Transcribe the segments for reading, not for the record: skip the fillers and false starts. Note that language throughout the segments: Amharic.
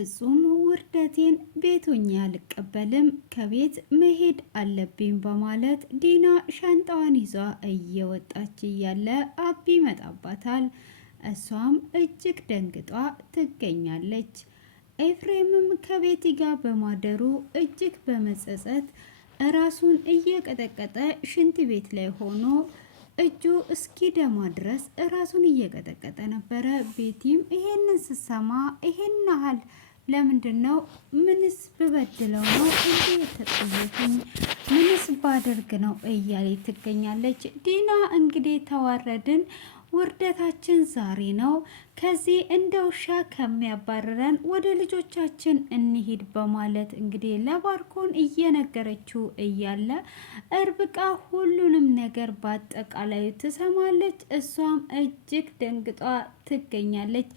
በፍጹም ውርደቴን ቤቱኛ አልቀበልም፣ ከቤት መሄድ አለብኝ በማለት ዲና ሻንጣዋን ይዟ እየወጣች እያለ አቢ ይመጣባታል። እሷም እጅግ ደንግጧ ትገኛለች። ኤፍሬምም ከቤቲ ጋር በማደሩ እጅግ በመጸጸት ራሱን እየቀጠቀጠ ሽንት ቤት ላይ ሆኖ እጁ እስኪ ደማ ድረስ ራሱን እየቀጠቀጠ ነበረ። ቤቲም ይሄንን ስሰማ ይሄን ያህል ለምንድን ነው? ምንስ ብበድለው ነው እንዴ የተጠየኩኝ? ምንስ ባደርግ ነው እያለ ትገኛለች። ዲና እንግዲህ ተዋረድን፣ ውርደታችን ዛሬ ነው። ከዚህ እንደ ውሻ ከሚያባርረን ወደ ልጆቻችን እንሂድ በማለት እንግዲህ ለባርኮን እየነገረችው እያለ እርብቃ ሁሉንም ነገር በአጠቃላዩ ትሰማለች። እሷም እጅግ ደንግጧ ትገኛለች።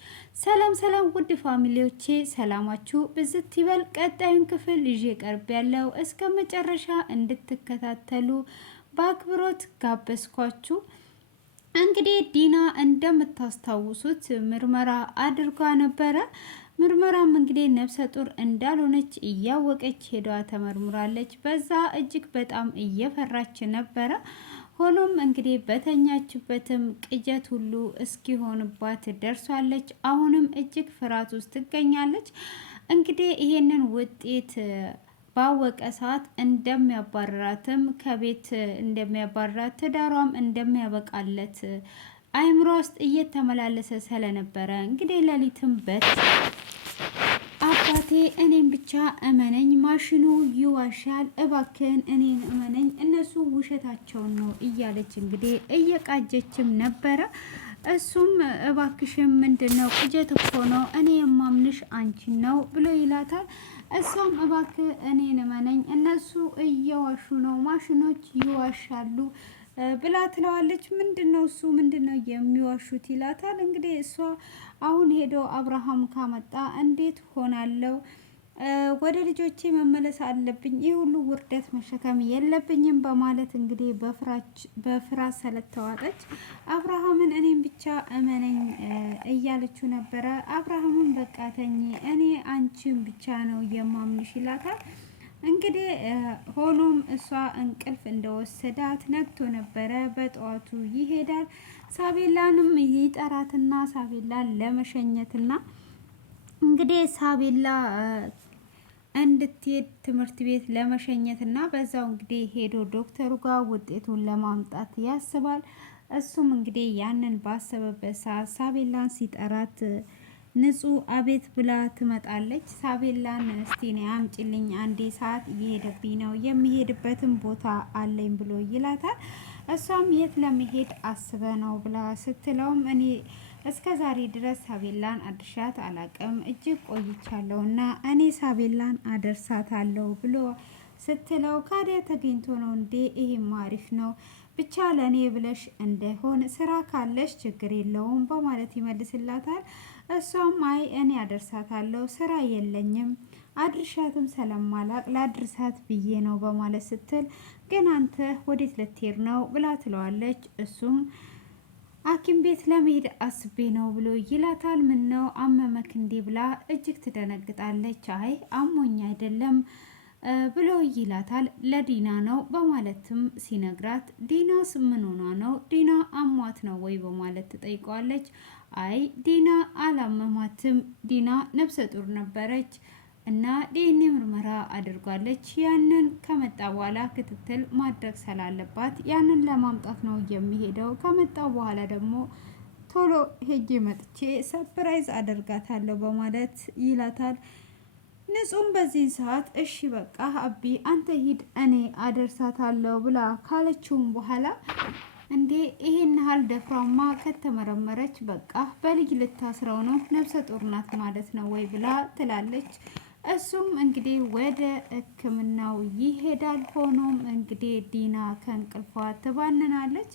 ሰላም ሰላም፣ ውድ ፋሚሊዎቼ ሰላማችሁ ብዝት ይበል። ቀጣዩን ክፍል ይዤ ቀርብ ያለው እስከ መጨረሻ እንድትከታተሉ በአክብሮት ጋበዝኳችሁ። እንግዲህ ዲና እንደምታስታውሱት ምርመራ አድርጓ ነበረ። ምርመራም እንግዲህ ነፍሰ ጡር እንዳልሆነች እያወቀች ሄዷ ተመርምራለች። በዛ እጅግ በጣም እየፈራች ነበረ። ሆኖም እንግዲህ በተኛችበትም ቅጀት ሁሉ እስኪሆንባት ደርሷለች። አሁንም እጅግ ፍርሃት ውስጥ ትገኛለች። እንግዲህ ይሄንን ውጤት ባወቀ ሰዓት እንደሚያባርራትም ከቤት እንደሚያባርራት ትዳሯም እንደሚያበቃለት አይምሮ ውስጥ እየተመላለሰ ስለነበረ እንግዲህ ሌሊትም አባቴ እኔን ብቻ እመነኝ፣ ማሽኑ ይዋሻል፣ እባክህን እኔን እመነኝ፣ እነሱ ውሸታቸውን ነው እያለች እንግዲህ እየቃጀችም ነበረ። እሱም እባክሽም ምንድን ነው ቅጀት እኮ ነው፣ እኔ የማምንሽ አንቺን ነው ብሎ ይላታል። እሷም እባክህ እኔን እመነኝ፣ እነሱ እየዋሹ ነው፣ ማሽኖች ይዋሻሉ ብላ ትለዋለች። ምንድን ነው እሱ ምንድን ነው የሚዋሹት ይላታል። እንግዲህ እሷ አሁን ሄዶ አብርሃም ካመጣ እንዴት ሆናለው? ወደ ልጆቼ መመለስ አለብኝ፣ ይህ ሁሉ ውርደት መሸከም የለብኝም በማለት እንግዲህ በፍርሃት ስለተዋጠች አብርሃምን እኔም ብቻ እመነኝ እያለችው ነበረ። አብርሃምን በቃ ተኝ፣ እኔ አንቺን ብቻ ነው የማምንሽ ይላታል። እንግዲህ ሆኖም እሷ እንቅልፍ እንደወሰዳት ነግቶ ነበረ። በጠዋቱ ይሄዳል። ሳቤላንም ይጠራትና ሳቤላን ለመሸኘትና እንግዲህ ሳቤላ እንድትሄድ ትምህርት ቤት ለመሸኘትና በዛው እንግዲህ ሄዶ ዶክተሩ ጋር ውጤቱን ለማምጣት ያስባል። እሱም እንግዲህ ያንን ባሰበበት ሰዓት ሳቤላን ሲጠራት ንጹህ አቤት ብላ ትመጣለች። ሳቤላን እስቲ ነይ አምጪልኝ፣ አንዴ ሰዓት እየሄደብኝ ነው፣ የሚሄድበትን ቦታ አለኝ ብሎ ይላታል። እሷም የት ለመሄድ አስበ ነው ብላ ስትለውም እኔ እስከ ዛሬ ድረስ ሳቤላን አድርሻት አላቅም፣ እጅግ ቆይቻለሁ እና እኔ ሳቤላን አደርሳታለሁ ብሎ ስትለው ካዲያ ተገኝቶ ነው እንዴ? ይሄም አሪፍ ነው፣ ብቻ ለእኔ ብለሽ እንደሆን ስራ ካለሽ ችግር የለውም በማለት ይመልስላታል። እሷም አይ እኔ አደርሳታለሁ፣ ስራ የለኝም፣ አድርሻትም ስለማላቅ ላድርሳት ብዬ ነው በማለት ስትል ግን አንተ ወዴት ልትሄድ ነው ብላ ትለዋለች። እሱም ሐኪም ቤት ለመሄድ አስቤ ነው ብሎ ይላታል። ምን ነው አመመክ እንዴ ብላ እጅግ ትደነግጣለች። አይ አሞኝ አይደለም ብሎ ይላታል። ለዲና ነው በማለትም ሲነግራት ዲናስ ምን ሆኗ ነው? ዲና አሟት ነው ወይ በማለት ትጠይቀዋለች። አይ ዲና አላመማትም፣ ዲና ነፍሰ ጡር ነበረች እና ዲኤንኤ ምርመራ አድርጓለች። ያንን ከመጣ በኋላ ክትትል ማድረግ ስላለባት ያንን ለማምጣት ነው የሚሄደው። ከመጣ በኋላ ደግሞ ቶሎ ሄጄ መጥቼ ሰፕራይዝ አደርጋታለሁ በማለት ይላታል። ንጹም በዚህን ሰዓት እሺ በቃ አቢ አንተ ሂድ እኔ አደርሳታለሁ ብላ ካለችውም በኋላ እንዴ ይሄን ያህል ደፍራማ ከተመረመረች በቃ በልጅ ልታስረው ነው፣ ነፍሰ ጡር ናት ማለት ነው ወይ ብላ ትላለች። እሱም እንግዲህ ወደ ሕክምናው ይሄዳል። ሆኖም እንግዲህ ዲና ከእንቅልፏ ትባንናለች።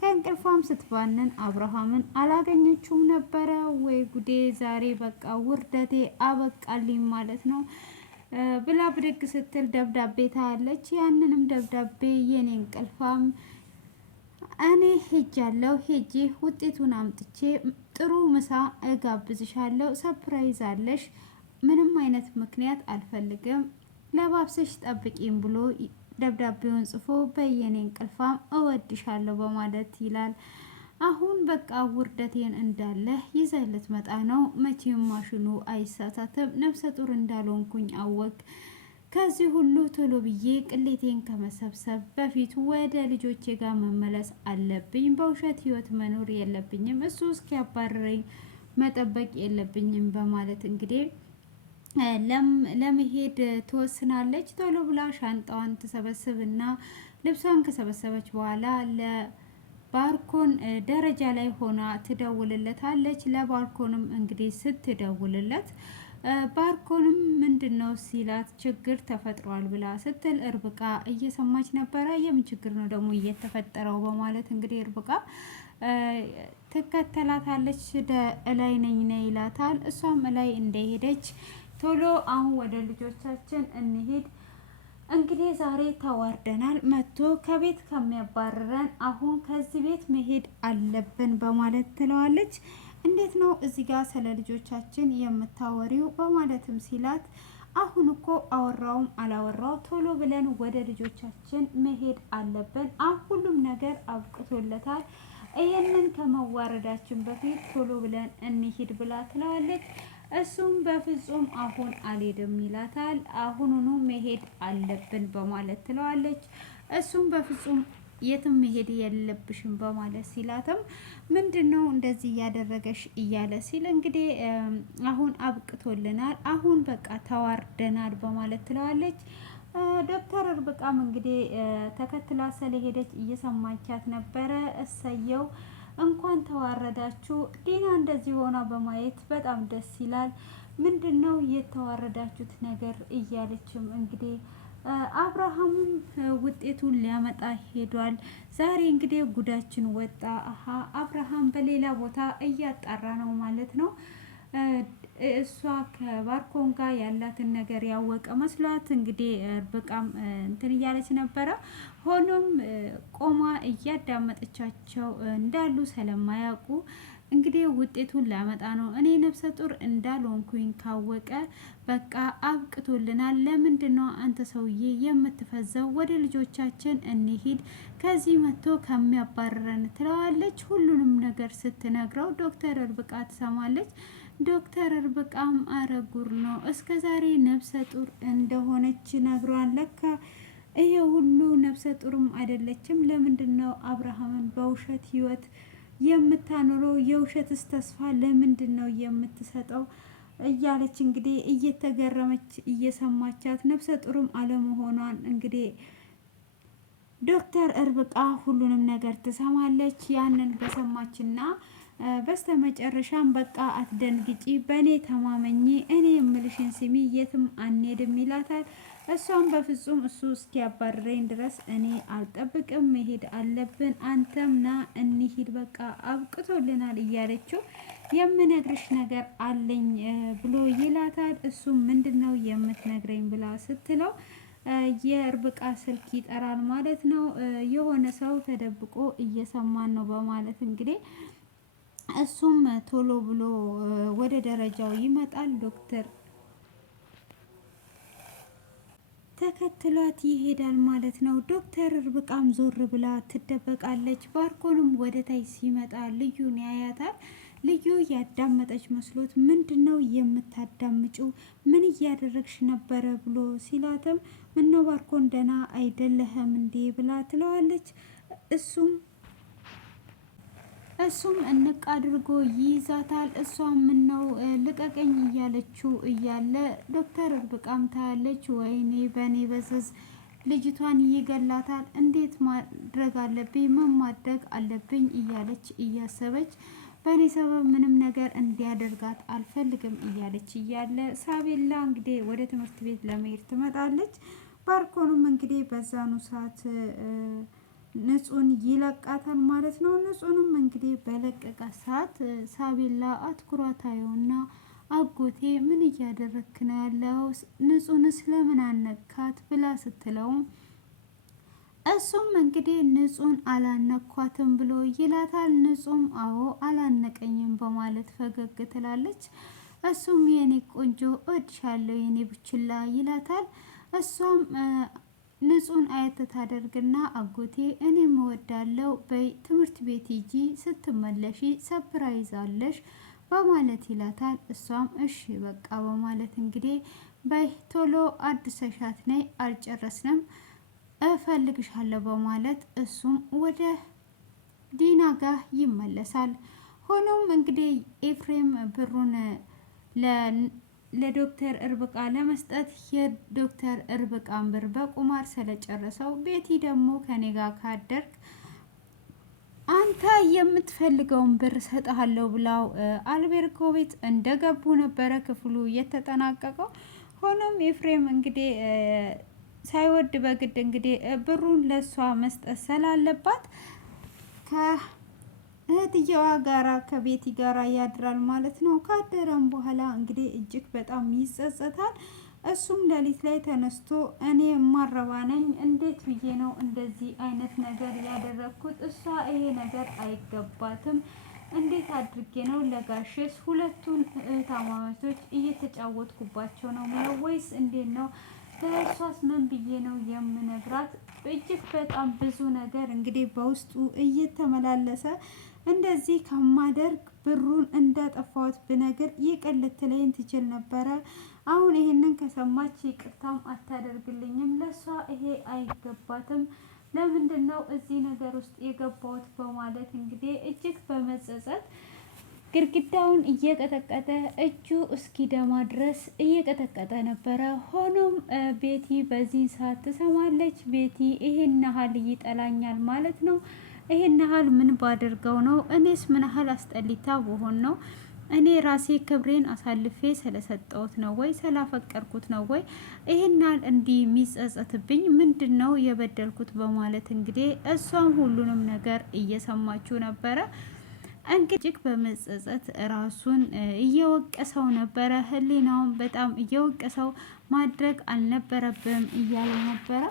ከእንቅልፏም ስትባንን አብርሃምን አላገኘችውም ነበረ። ወይ ጉዴ ዛሬ በቃ ውርደቴ አበቃልኝ ማለት ነው ብላ ብድግ ስትል ደብዳቤ ታያለች። ያንንም ደብዳቤ የኔ እንቅልፋም እኔ ሄጃለሁ፣ ሄጄ ውጤቱን አምጥቼ ጥሩ ምሳ እጋብዝሻለሁ፣ ሰፕራይዝ አለሽ ምንም አይነት ምክንያት አልፈልግም፣ ለባብሰሽ ጠብቂም ብሎ ደብዳቤውን ጽፎ በየኔ እንቅልፋም እወድሻለሁ በማለት ይላል። አሁን በቃ ውርደቴን እንዳለ ይዘህ ልትመጣ ነው። መቼም ማሽኑ አይሳሳትም። ነፍሰ ጡር እንዳልሆንኩኝ አወቅ። ከዚህ ሁሉ ቶሎ ብዬ ቅሌቴን ከመሰብሰብ በፊት ወደ ልጆቼ ጋር መመለስ አለብኝ። በውሸት ህይወት መኖር የለብኝም። እሱ እስኪያባርረኝ መጠበቅ የለብኝም በማለት እንግዲህ ለመሄድ ትወስናለች። ቶሎ ብላ ሻንጣዋን ትሰበስብና ልብሷን ከሰበሰበች በኋላ ለባርኮን ደረጃ ላይ ሆና ትደውልለታለች። ለባርኮንም እንግዲህ ስትደውልለት ባርኮንም ምንድን ነው ሲላት ችግር ተፈጥሯል ብላ ስትል እርብቃ እየሰማች ነበረ። የምን ችግር ነው ደግሞ እየተፈጠረው በማለት እንግዲህ እርብቃ ትከተላታለች። እላይ ነኝ ነይ ይላታል። እሷም እላይ እንደሄደች ቶሎ አሁን ወደ ልጆቻችን እንሂድ፣ እንግዲህ ዛሬ ተዋርደናል፣ መጥቶ ከቤት ከሚያባርረን አሁን ከዚህ ቤት መሄድ አለብን በማለት ትለዋለች። እንዴት ነው እዚህ ጋር ስለ ልጆቻችን የምታወሪው በማለትም ሲላት አሁን እኮ አወራውም አላወራው ቶሎ ብለን ወደ ልጆቻችን መሄድ አለብን። ሁሉም ነገር አብቅቶለታል። ይህንን ከመዋረዳችን በፊት ቶሎ ብለን እንሂድ ብላ ትለዋለች። እሱም በፍጹም አሁን አልሄድም ይላታል። አሁኑኑ መሄድ አለብን በማለት ትለዋለች። እሱም በፍጹም የትም መሄድ የለብሽም በማለት ሲላትም ምንድነው እንደዚህ እያደረገሽ እያለ ሲል እንግዲህ አሁን አብቅቶልናል፣ አሁን በቃ ተዋርደናል በማለት ትለዋለች። ዶክተር እርብቃም እንግዲህ ተከትላ ስለሄደች እየሰማቻት ነበረ። እሰየው እንኳን ተዋረዳችሁ፣ ዲና እንደዚህ ሆና በማየት በጣም ደስ ይላል። ምንድነው የተዋረዳችሁት ነገር እያለችም እንግዲህ አብርሃምም ውጤቱን ሊያመጣ ሄዷል። ዛሬ እንግዲህ ጉዳችን ወጣ። አብርሃም በሌላ ቦታ እያጣራ ነው ማለት ነው። እሷ ከባርኮን ጋር ያላትን ነገር ያወቀ መስሏት እንግዲህ እርብቃም እንትን እያለች ነበረ። ሆኖም ቆማ እያዳመጠቻቸው እንዳሉ ስለማያውቁ እንግዲህ ውጤቱን ላመጣ ነው። እኔ ነፍሰ ጡር እንዳልሆንኩኝ ካወቀ በቃ አብቅቶልናል። ለምንድን ነው አንተ ሰውዬ የምትፈዘው? ወደ ልጆቻችን እንሂድ ከዚህ መጥቶ ከሚያባርረን ትለዋለች። ሁሉንም ነገር ስትነግረው ዶክተር እርብቃ ትሰማለች። ዶክተር እርብቃም አረጉር ነው እስከ ዛሬ ነፍሰ ጡር እንደሆነች ነግሯን። ለካ ይሄ ሁሉ ነፍሰ ጡርም አይደለችም። ለምንድን ነው አብርሃምን በውሸት ህይወት የምታኖረው? የውሸትስ ተስፋ ለምንድን ነው የምትሰጠው? እያለች እንግዲህ እየተገረመች እየሰማቻት ነፍሰ ጡርም አለመሆኗን እንግዲህ ዶክተር እርብቃ ሁሉንም ነገር ትሰማለች። ያንን በሰማችና በስተመጨረሻም በቃ አትደንግጪ፣ በእኔ ተማመኚ፣ እኔ የምልሽን ስሚ፣ የትም አንሄድም ይላታል። እሷም በፍጹም እሱ እስኪያባርረኝ ድረስ እኔ አልጠብቅም፣ መሄድ አለብን፣ አንተም ና እንሂድ፣ በቃ አብቅቶልናል እያለችው የምነግርሽ ነገር አለኝ ብሎ ይላታል። እሱም ምንድነው የምትነግረኝ ብላ ስትለው የእርብቃ ስልክ ይጠራል ማለት ነው። የሆነ ሰው ተደብቆ እየሰማን ነው በማለት እንግዲህ እሱም ቶሎ ብሎ ወደ ደረጃው ይመጣል። ዶክተር ተከትሏት ይሄዳል ማለት ነው። ዶክተር እርብቃም ዞር ብላ ትደበቃለች። ባርኮንም ወደ ታይ ሲመጣ ልዩን ያያታል። ልዩ ያዳመጠች መስሎት ምንድን ነው የምታዳምጪው? ምን እያደረግሽ ነበረ ብሎ ሲላትም ምነው ባርኮን ደህና አይደለህም እንዴ ብላ ትለዋለች። እሱም እንቅ አድርጎ ይይዛታል። እሷም ምነው ልቀቀኝ እያለችው እያለ ዶክተር እርብቃም ታያለች። ወይኔ በእኔ በዘዝ ልጅቷን ይገላታል፣ እንዴት ማድረግ አለብኝ፣ ምን ማድረግ አለብኝ እያለች እያሰበች በእኔ ሰበብ ምንም ነገር እንዲያደርጋት አልፈልግም እያለች እያለ ሳቤላ እንግዲህ ወደ ትምህርት ቤት ለመሄድ ትመጣለች። ባርኮኑም እንግዲህ በዛኑ ሰዓት ንጹን ይለቃታል ማለት ነው። ንጹንም እንግዲህ በለቀቃ ሰዓት ሳቤላ አትኩሯታየውና አጎቴ ምን እያደረክ ነው ያለው? ንጹን ስለምን አነካት ብላ ስትለው እሱም እንግዲህ ንጹን አላነኳትም ብሎ ይላታል። ንጹም አዎ አላነቀኝም በማለት ፈገግ ትላለች። እሱም የኔ ቆንጆ እወድሻለሁ የኔ ብችላ ይላታል። እሷም ንጹን አየት ታደርግና አጎቴ እኔም እወዳለሁ በይ ትምህርት ቤት ሂጂ ስትመለሺ ሰፕራይዝ አለሽ በማለት ይላታል። እሷም እሺ በቃ በማለት እንግዲህ በይ ቶሎ አድሰሻት ነይ አልጨረስንም እፈልግሻለሁ በማለት እሱም ወደ ዲና ጋር ይመለሳል። ሆኖም እንግዲህ ኤፍሬም ብሩን ለዶክተር እርብቃ ለመስጠት የዶክተር እርብቃን ብር በቁማር ስለጨረሰው ቤቲ ደግሞ ከኔ ጋር ካደርግ አንተ የምትፈልገውን ብር ሰጥሃለሁ ብላው አልቤርጎ ቤት እንደገቡ ነበረ ክፍሉ የተጠናቀቀው። ሆኖም ኤፍሬም እንግዲህ ሳይወድ በግድ እንግዲህ ብሩን ለሷ መስጠት ስላለባት ከእህትየዋ ጋራ ከቤቲ ጋራ ያድራል ማለት ነው። ካደረም በኋላ እንግዲህ እጅግ በጣም ይጸጸታል። እሱም ሌሊት ላይ ተነስቶ እኔ ማረባ ነኝ፣ እንዴት ብዬ ነው እንደዚህ አይነት ነገር ያደረግኩት? እሷ ይሄ ነገር አይገባትም። እንዴት አድርጌ ነው ለጋሽስ ሁለቱን እህታማማቾች እየተጫወትኩባቸው ነው ነው ወይስ እንዴት ነው? ለእሷስ ምን ብዬ ነው የምነግራት? እጅግ በጣም ብዙ ነገር እንግዲህ በውስጡ እየተመላለሰ እንደዚህ ከማደርግ ብሩን እንዳጠፋሁት ብነግር ይቅር ልትለኝ ትችል ነበረ። አሁን ይሄንን ከሰማች ይቅርታም አታደርግልኝም። ለሷ ይሄ አይገባትም። ለምንድን ነው እዚህ ነገር ውስጥ የገባሁት? በማለት እንግዲህ እጅግ በመጸጸት ግድግዳውን እየቀጠቀጠ እጁ እስኪደማ ድረስ እየቀጠቀጠ ነበረ። ሆኖም ቤቲ በዚህ ሰዓት ትሰማለች። ቤቲ ይሄን ያህል ይጠላኛል ማለት ነው? ይሄን ያህል ምን ባደርገው ነው? እኔስ ምን ያህል አስጠሊታ በሆን ነው? እኔ ራሴ ክብሬን አሳልፌ ስለሰጠሁት ነው ወይ ስላፈቀርኩት ነው ወይ ይሄን ያህል እንዲህ የሚጸጸትብኝ? ምንድን ነው የበደልኩት? በማለት እንግዲህ እሷም ሁሉንም ነገር እየሰማችው ነበረ። እንግዲህ በመጸጸት ራሱን እየወቀሰው ነበረ። ህሊናውን በጣም እየወቀሰው ማድረግ አልነበረብም እያለ ነበረ።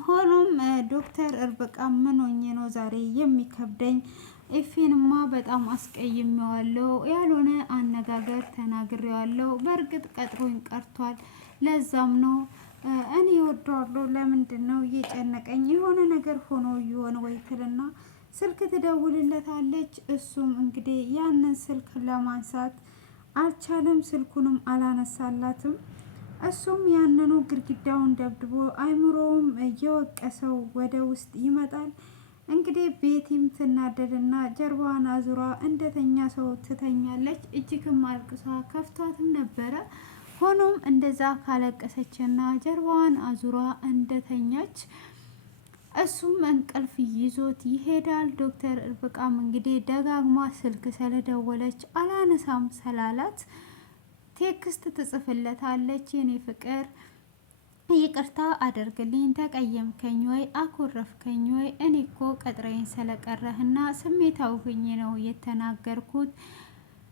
ሆኖም ዶክተር እርብቃ ምን ሆኜ ነው ዛሬ የሚከብደኝ? ኤፌንማ በጣም አስቀይሜዋለሁ፣ ያልሆነ አነጋገር ተናግሬዋለሁ። በእርግጥ ቀጥሮኝ ቀርቷል። ለዛም ነው እኔ እወደዋለሁ። ለምንድን ነው እየጨነቀኝ? የሆነ ነገር ሆኖ ይሆን ወይ ትልና ስልክ ትደውልለታለች። እሱም እንግዲህ ያንን ስልክ ለማንሳት አልቻለም። ስልኩንም አላነሳላትም። እሱም ያንኑ ግድግዳውን ደብድቦ አይምሮውም እየወቀሰው ወደ ውስጥ ይመጣል። እንግዲህ ቤቲም ትናደድና ጀርባዋን አዙራ እንደተኛ ሰው ትተኛለች። እጅግም አልቅሷ ከፍቷትም ነበረ። ሆኖም እንደዛ ካለቀሰችና ጀርባዋን አዙራ እንደተኛች እሱም እንቅልፍ ይዞት ይሄዳል። ዶክተር እርብቃም እንግዲህ ደጋግማ ስልክ ስለደወለች አላነሳም ስላላት ቴክስት ትጽፍለታለች። የኔ ፍቅር ይቅርታ አደርግልኝ፣ ተቀየምከኝ ወይ አኮረፍከኝ ወይ? እኔ እኮ ቀጥረኝ ስለቀረህና ስሜታዊ ሆኜ ነው የተናገርኩት።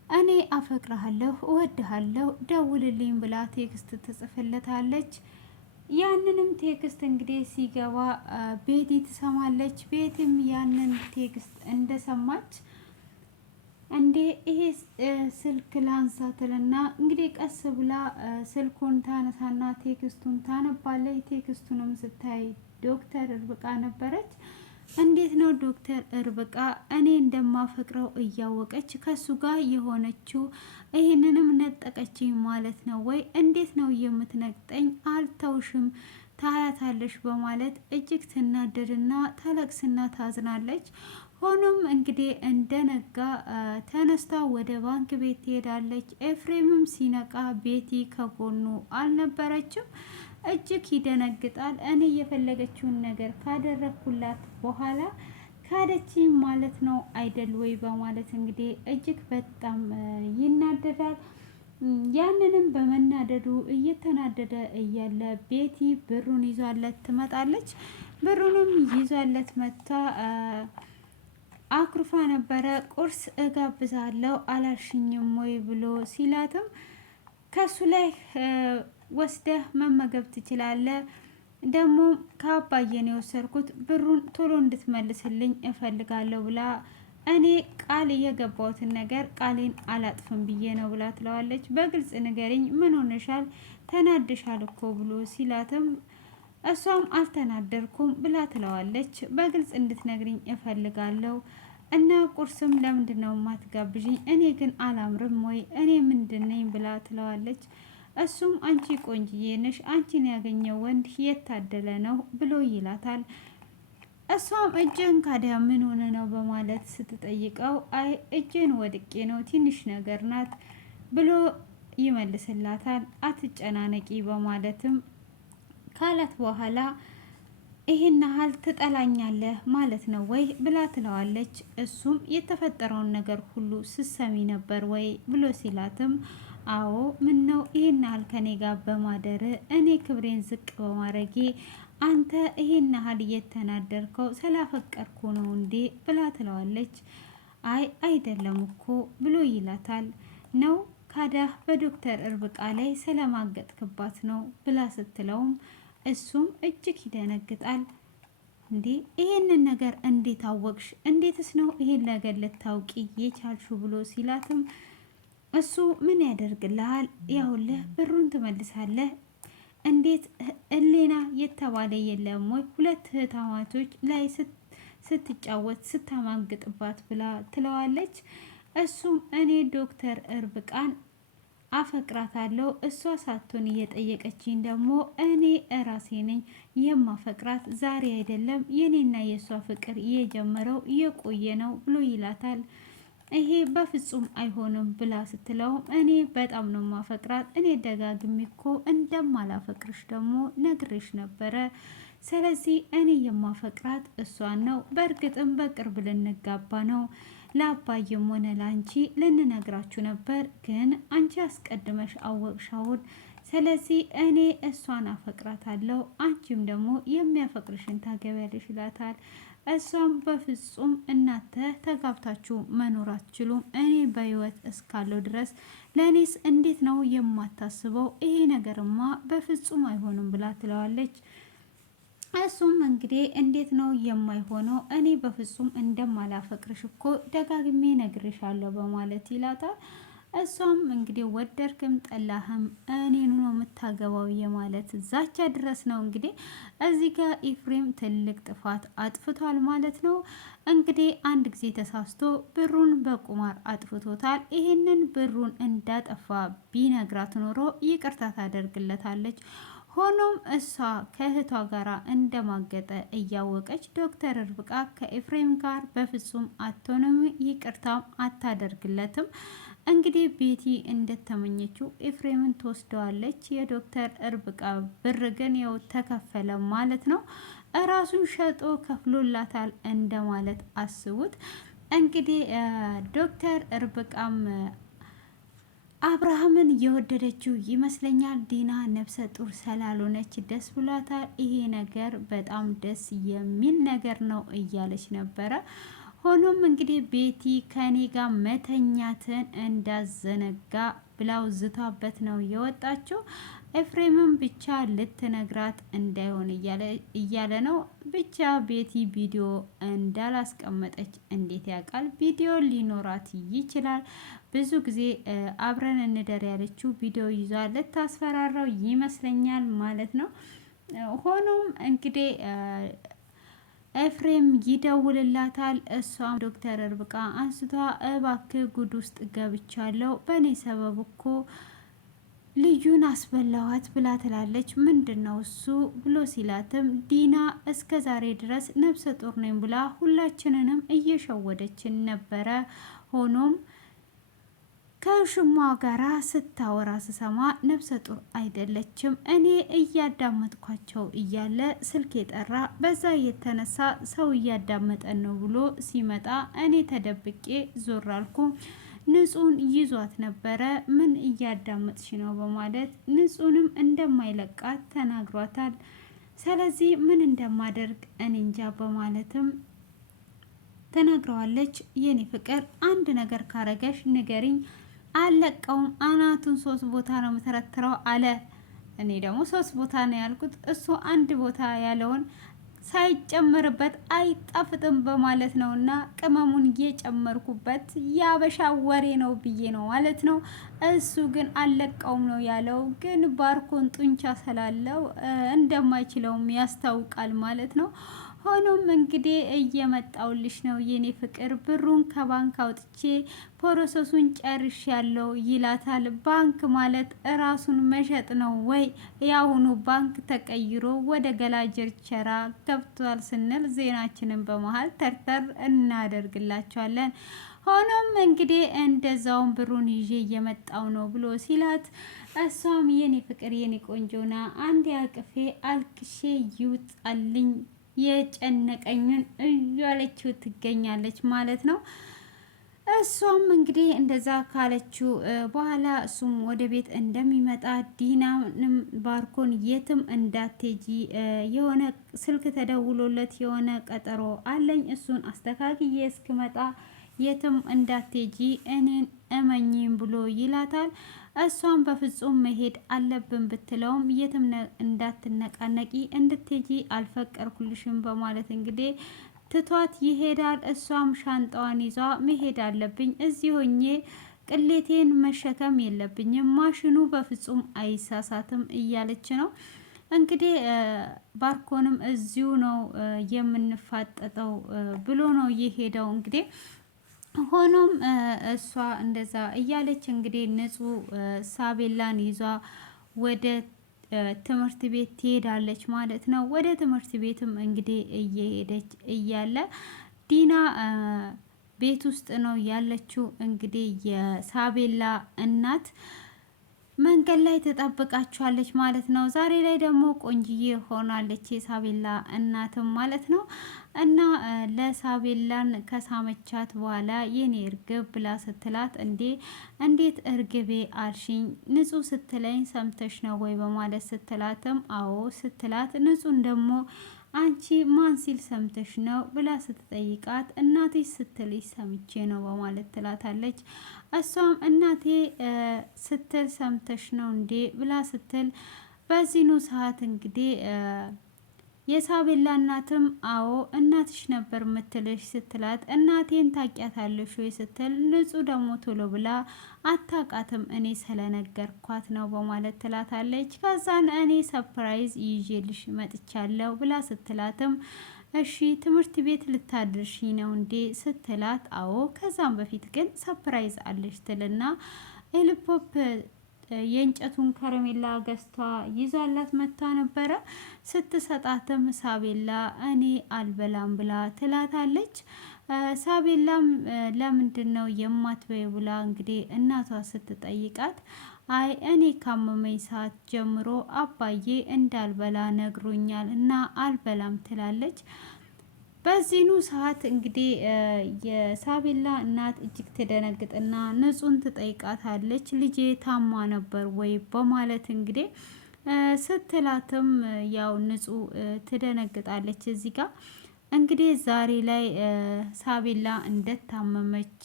እኔ አፈቅረሃለሁ፣ እወድሃለሁ፣ ደውልልኝ ብላ ቴክስት ትጽፍለታለች። ያንንም ቴክስት እንግዲህ ሲገባ ቤቲ ትሰማለች። ቤቲም ያንን ቴክስት እንደሰማች እንዴ ይሄ ስልክ ላንሳትልና እንግዲህ ቀስ ብላ ስልኩን ታነሳና ቴክስቱን ታነባለች። ቴክስቱንም ስታይ ዶክተር እርብቃ ነበረች። እንዴት ነው ዶክተር እርብቃ እኔ እንደማፈቅረው እያወቀች ከሱ ጋር የሆነችው? ይህንንም ነጠቀችኝ ማለት ነው ወይ? እንዴት ነው የምትነቅጠኝ? አልተውሽም፣ ታያታለሽ በማለት እጅግ ትናደድና ታለቅስና ታዝናለች። ሆኖም እንግዲህ እንደነጋ ተነስታ ወደ ባንክ ቤት ትሄዳለች። ኤፍሬምም ሲነቃ ቤቲ ከጎኑ አልነበረችም። እጅግ ይደነግጣል። እኔ የፈለገችውን ነገር ካደረግኩላት በኋላ ካደች ማለት ነው አይደል ወይ? በማለት እንግዲህ እጅግ በጣም ይናደዳል። ያንንም በመናደዱ እየተናደደ እያለ ቤቲ ብሩን ይዟለት ትመጣለች። ብሩንም ይዟለት መጥታ አኩርፋ ነበረ። ቁርስ እጋብዛለሁ አላልሽኝም ወይ ብሎ ሲላትም ከሱ ላይ ወስደህ መመገብ ትችላለህ፣ ደግሞ ከአባዬ ነው የወሰድኩት፣ ብሩን ቶሎ እንድትመልስልኝ እፈልጋለሁ ብላ እኔ ቃል የገባሁትን ነገር ቃሌን አላጥፍም ብዬ ነው ብላ ትለዋለች። በግልጽ ንገሪኝ፣ ምን ሆነሻል? ተናድሻል እኮ ብሎ ሲላትም እሷም አልተናደርኩም ብላ ትለዋለች። በግልጽ እንድትነግሪኝ እፈልጋለሁ እና ቁርስም ለምንድን ነው ማትጋብዥኝ? እኔ ግን አላምርም ወይ? እኔ ምንድን ነኝ? ብላ ትለዋለች። እሱም አንቺ ቆንጅዬ ነሽ፣ አንቺን ያገኘው ወንድ የታደለ ነው ብሎ ይላታል። እሷም እጅን ካዲያ ምን ሆነ ነው በማለት ስትጠይቀው አይ እጅን ወድቄ ነው ትንሽ ነገር ናት ብሎ ይመልስላታል። አትጨናነቂ በማለትም ካላት በኋላ ይህን ያህል ትጠላኛለህ ማለት ነው ወይ ብላ ትለዋለች። እሱም የተፈጠረውን ነገር ሁሉ ስሰሚ ነበር ወይ ብሎ ሲላትም አዎ ምን ነው ይህን ያህል ከኔ ጋር በማደር እኔ ክብሬን ዝቅ በማድረጌ አንተ ይህን ያህል እየተናደርከው ስላፈቀርኩ ነው እንዴ ብላ ትለዋለች። አይ አይደለም እኮ ብሎ ይላታል። ነው ካዳህ በዶክተር እርብቃ ላይ ስለማገጥክባት ነው ብላ ስትለውም እሱም እጅግ ይደነግጣል። እንዴ ይህንን ነገር እንዴት አወቅሽ? እንዴትስ ነው ይሄን ነገር ልታውቂ የቻልሽው? ብሎ ሲላትም እሱ ምን ያደርግልሃል? ያውልህ ብሩን ትመልሳለህ። እንዴት እሌና የተባለ የለም ወይ ሁለት እህታማቶች ላይ ስትጫወት ስታማግጥባት ብላ ትለዋለች። እሱም እኔ ዶክተር እርብቃን አፈቅራታለሁ፣ እሷ ሳትሆን እየጠየቀችኝ ደግሞ እኔ እራሴ ነኝ የማፈቅራት፣ ዛሬ አይደለም የኔና የእሷ ፍቅር የጀመረው የቆየ ነው ብሎ ይላታል። ይሄ በፍጹም አይሆንም ብላ ስትለውም እኔ በጣም ነው ማፈቅራት፣ እኔ ደጋግሜ እኮ እንደማላፈቅርሽ ደግሞ ነግሬሽ ነበረ። ስለዚህ እኔ የማፈቅራት እሷን ነው። በእርግጥም በቅርብ ልንጋባ ነው። ለአባዬም ሆነ ለአንቺ ልንነግራችሁ ነበር፣ ግን አንቺ አስቀድመሽ አወቅሻውን። ስለዚህ እኔ እሷን አፈቅራታለሁ፣ አንቺም ደግሞ የሚያፈቅርሽን ታገቢያለሽ ይላታል። እሷም በፍጹም እናንተ ተጋብታችሁ መኖር አትችሉም፣ እኔ በህይወት እስካለው ድረስ ለእኔስ እንዴት ነው የማታስበው? ይሄ ነገርማ በፍጹም አይሆንም ብላ ትለዋለች። እሱም እንግዲህ እንዴት ነው የማይሆነው? እኔ በፍጹም እንደማላፈቅርሽ እኮ ደጋግሜ ነግሬሻለሁ በማለት ይላታል። እሷም እንግዲህ ወደድክም ጠላህም እኔኑ ነው የምታገባው የማለት ዛቻ ድረስ ነው። እንግዲህ እዚህ ጋር ኤፍሬም ትልቅ ጥፋት አጥፍቷል ማለት ነው። እንግዲህ አንድ ጊዜ ተሳስቶ ብሩን በቁማር አጥፍቶታል። ይህንን ብሩን እንዳጠፋ ቢነግራት ኖሮ ይቅርታ ታደርግለታለች። ሆኖም እሷ ከእህቷ ጋር እንደማገጠ እያወቀች ዶክተር እርብቃ ከኤፍሬም ጋር በፍጹም አትሆንም፣ ይቅርታም አታደርግለትም። እንግዲህ ቤቲ እንደተመኘችው ኤፍሬምን ትወስደዋለች። የዶክተር እርብቃ ብር ግን ያው ተከፈለ ማለት ነው። እራሱን ሸጦ ከፍሎላታል እንደማለት አስቡት። እንግዲህ ዶክተር እርብቃም አብርሃምን የወደደችው ይመስለኛል። ዲና ነፍሰ ጡር ስላልሆነች ደስ ብሏታል። ይሄ ነገር በጣም ደስ የሚል ነገር ነው እያለች ነበረ። ሆኖም እንግዲህ ቤቲ ከኔ ጋር መተኛትን እንዳዘነጋ ብላው ዝቷበት ነው የወጣችው። ኤፍሬምም ብቻ ልትነግራት እንዳይሆን እያለ ነው። ብቻ ቤቲ ቪዲዮ እንዳላስቀመጠች እንዴት ያውቃል? ቪዲዮ ሊኖራት ይችላል። ብዙ ጊዜ አብረን እንደር ያለችው ቪዲዮ ይዟ ልታስፈራራው ይመስለኛል ማለት ነው። ሆኖም እንግዲህ ኤፍሬም ይደውልላታል። እሷም ዶክተር እርብቃ አንስቷ እባክህ ጉድ ውስጥ ገብቻለሁ፣ በእኔ ሰበብ እኮ ልዩን አስበላዋት ብላ ትላለች። ምንድን ነው እሱ ብሎ ሲላትም ዲና እስከ ዛሬ ድረስ ነፍሰ ጡር ነኝ ብላ ሁላችንንም እየሸወደችን ነበረ። ሆኖም ከሽሟ ጋራ ስታወራ ስሰማ ነፍሰ ጡር አይደለችም። እኔ እያዳመጥኳቸው እያለ ስልክ የጠራ በዛ የተነሳ ሰው እያዳመጠን ነው ብሎ ሲመጣ እኔ ተደብቄ ዞር አልኩ። ንጹን ይዟት ነበረ። ምን እያዳመጥሽ ነው በማለት ንጹንም እንደማይለቃት ተናግሯታል። ስለዚህ ምን እንደማደርግ እኔ እንጃ በማለትም ተናግረዋለች። የኔ ፍቅር አንድ ነገር ካረገሽ ንገሪኝ፣ አለቀውም፣ አናቱን 3 ቦታ ነው የምተረትረው አለ። እኔ ደግሞ 3 ቦታ ነው ያልኩት፣ እሱ አንድ ቦታ ያለውን ሳይጨመርበት አይጣፍጥም በማለት ነው እና ቅመሙን እየጨመርኩበት የአበሻ ወሬ ነው ብዬ ነው ማለት ነው። እሱ ግን አልለቀውም ነው ያለው። ግን ባርኮን ጡንቻ ስላለው እንደማይችለውም ያስታውቃል ማለት ነው። ሆኖም እንግዲህ እየመጣውልሽ ነው የኔ ፍቅር፣ ብሩን ከባንክ አውጥቼ ፕሮሰሱን ጨርሽ ያለው ይላታል። ባንክ ማለት እራሱን መሸጥ ነው ወይ? የአሁኑ ባንክ ተቀይሮ ወደ ገላጀርቸራ ገብቷል ስንል ዜናችንን በመሀል ተርተር እናደርግላቸዋለን። ሆኖም እንግዲህ እንደዛውን ብሩን ይዤ እየመጣው ነው ብሎ ሲላት፣ እሷም የኔ ፍቅር የኔ ቆንጆና አንድ አቅፌ አልቅሼ ይውጣልኝ የጨነቀኝን እያለችው ትገኛለች ማለት ነው። እሷም እንግዲህ እንደዛ ካለችው በኋላ እሱም ወደ ቤት እንደሚመጣ ዲናንም ባርኮን የትም እንዳትሄጂ የሆነ ስልክ ተደውሎለት የሆነ ቀጠሮ አለኝ እሱን አስተካክዬ እስክመጣ የትም እንዳትሄጂ እኔን እመኝም ብሎ ይላታል። እሷም በፍጹም መሄድ አለብን ብትለውም የትም እንዳትነቃነቂ እንድትሄጂ አልፈቀድኩልሽም በማለት እንግዲህ ትቷት ይሄዳል። እሷም ሻንጣዋን ይዟ መሄድ አለብኝ፣ እዚህ ሆኜ ቅሌቴን መሸከም የለብኝም፣ ማሽኑ በፍጹም አይሳሳትም እያለች ነው እንግዲህ። ባርኮንም እዚሁ ነው የምንፋጠጠው ብሎ ነው የሄደው እንግዲህ። ሆኖም እሷ እንደዛ እያለች እንግዲህ ንጹህ ሳቤላን ይዟ ወደ ትምህርት ቤት ትሄዳለች ማለት ነው። ወደ ትምህርት ቤትም እንግዲህ እየሄደች እያለ ዲና ቤት ውስጥ ነው ያለችው። እንግዲህ የሳቤላ እናት መንገድ ላይ ትጠብቃችኋለች ማለት ነው። ዛሬ ላይ ደግሞ ቆንጅዬ ሆናለች የሳቤላ እናትም ማለት ነው። እና ለሳቤላን ከሳመቻት በኋላ የኔ እርግብ ብላ ስትላት፣ እንዴት እርግቤ አልሽኝ? ንጹህ ስትለኝ ሰምተሽ ነው ወይ በማለት ስትላትም አዎ ስትላት፣ ንጹህ ደግሞ አንቺ ማን ሲል ሰምተሽ ነው ብላ ስትጠይቃት፣ እናቴ ስትልሽ ሰምቼ ነው በማለት ትላታለች። እሷም እናቴ ስትል ሰምተሽ ነው እንዴ ብላ ስትል፣ በዚህኑ ሰዓት እንግዲህ የሳቤላ እናትም አዎ እናትሽ ነበር ምትልሽ ስትላት፣ እናቴን ታውቂያታለሽ ወይ ስትል፣ ንጹህ ደግሞ ቶሎ ብላ አታውቃትም እኔ ስለነገርኳት ነው በማለት ትላታለች። ከዛን እኔ ሰፕራይዝ ይዤልሽ መጥቻለሁ ብላ ስትላትም፣ እሺ ትምህርት ቤት ልታድርሺ ነው እንዴ ስትላት፣ አዎ ከዛም በፊት ግን ሰፕራይዝ አለሽ ትልና ኤልፖፕ የእንጨቱን ከረሜላ ገዝቷ ይዛላት መታ ነበረ። ስትሰጣትም ሳቤላ እኔ አልበላም ብላ ትላታለች። ሳቤላም ለምንድን ነው የማትበይ ብላ እንግዲህ እናቷ ስትጠይቃት፣ አይ እኔ ካመመኝ ሰዓት ጀምሮ አባዬ እንዳልበላ ነግሮኛል እና አልበላም ትላለች። በዚህኑ ሰዓት እንግዲህ የሳቤላ እናት እጅግ ትደነግጥና ንጹህን ትጠይቃታለች። ልጄ ታማ ነበር ወይ በማለት እንግዲህ ስትላትም ያው ንጹህ ትደነግጣለች። እዚህ ጋር እንግዲህ ዛሬ ላይ ሳቤላ እንደታመመች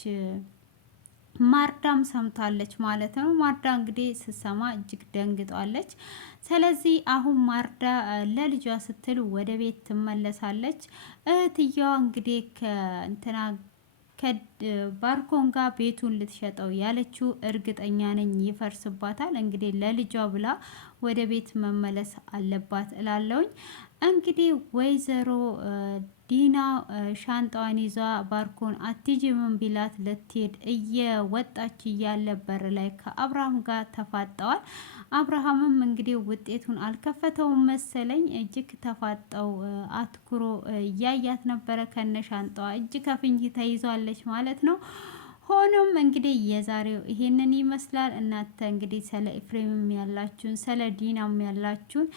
ማርዳም ሰምታለች ማለት ነው። ማርዳ እንግዲህ ስትሰማ እጅግ ደንግጧለች። ስለዚህ አሁን ማርዳ ለልጇ ስትል ወደ ቤት ትመለሳለች። እህትየዋ እንግዲህ ከእንትና ከባርኮን ጋር ቤቱን ልትሸጠው ያለችው እርግጠኛ ነኝ ይፈርስባታል። እንግዲህ ለልጇ ብላ ወደ ቤት መመለስ አለባት እላለውኝ። እንግዲህ ወይዘሮ ዲና ሻንጣዋን ይዛ ባርኮን አትጅምን ቢላት ልትሄድ እየወጣች እያለ በር ላይ ከአብርሃም ጋር ተፋጠዋል። አብርሃምም እንግዲህ ውጤቱን አልከፈተውም መሰለኝ እጅግ ተፋጠው አትኩሮ እያያት ነበረ። ከነ ሻንጣዋ እጅ ከፍንጅ ተይዟለች ማለት ነው። ሆኖም እንግዲህ የዛሬው ይሄንን ይመስላል። እናንተ እንግዲህ ስለ ኤፍሬምም ያላችሁን ስለ ዲናም ያላችሁን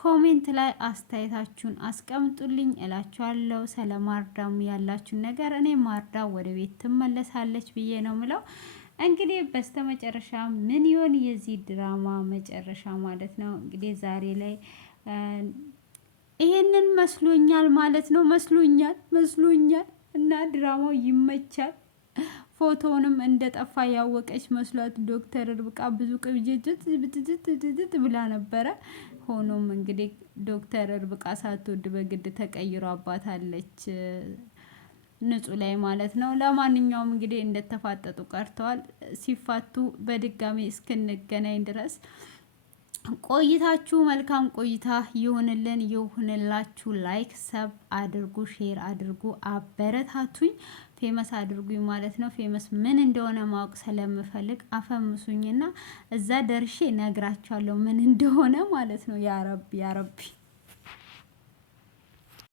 ኮሜንት ላይ አስተያየታችሁን አስቀምጡልኝ እላችኋለሁ። ስለ ማርዳም ያላችሁን ነገር እኔ ማርዳ ወደ ቤት ትመለሳለች ብዬ ነው ምለው። እንግዲህ በስተመጨረሻ ምን ይሆን የዚህ ድራማ መጨረሻ ማለት ነው። እንግዲህ ዛሬ ላይ ይሄንን መስሎኛል ማለት ነው። መስሎኛል እና ድራማው ይመቻል። ፎቶውንም እንደጠፋ ያወቀች መስሏት ዶክተር ርብቃ ብዙ ቅብጅት ብላ ነበረ። ሆኖም እንግዲህ ዶክተር ርብቃ ሳትወድ በግድ ተቀይሮ አባታለች ንጹህ ላይ ማለት ነው። ለማንኛውም እንግዲህ እንደተፋጠጡ ቀርተዋል። ሲፋቱ በድጋሚ እስክንገናኝ ድረስ ቆይታችሁ መልካም ቆይታ ይሁንልን ይሁንላችሁ። ላይክ ሰብ አድርጉ፣ ሼር አድርጉ፣ አበረታቱኝ፣ ፌመስ አድርጉኝ ማለት ነው። ፌመስ ምን እንደሆነ ማወቅ ስለምፈልግ አፈምሱኝና እዛ ደርሼ ነግራችኋለሁ ምን እንደሆነ ማለት ነው። ያ ረቢ ያ ረቢ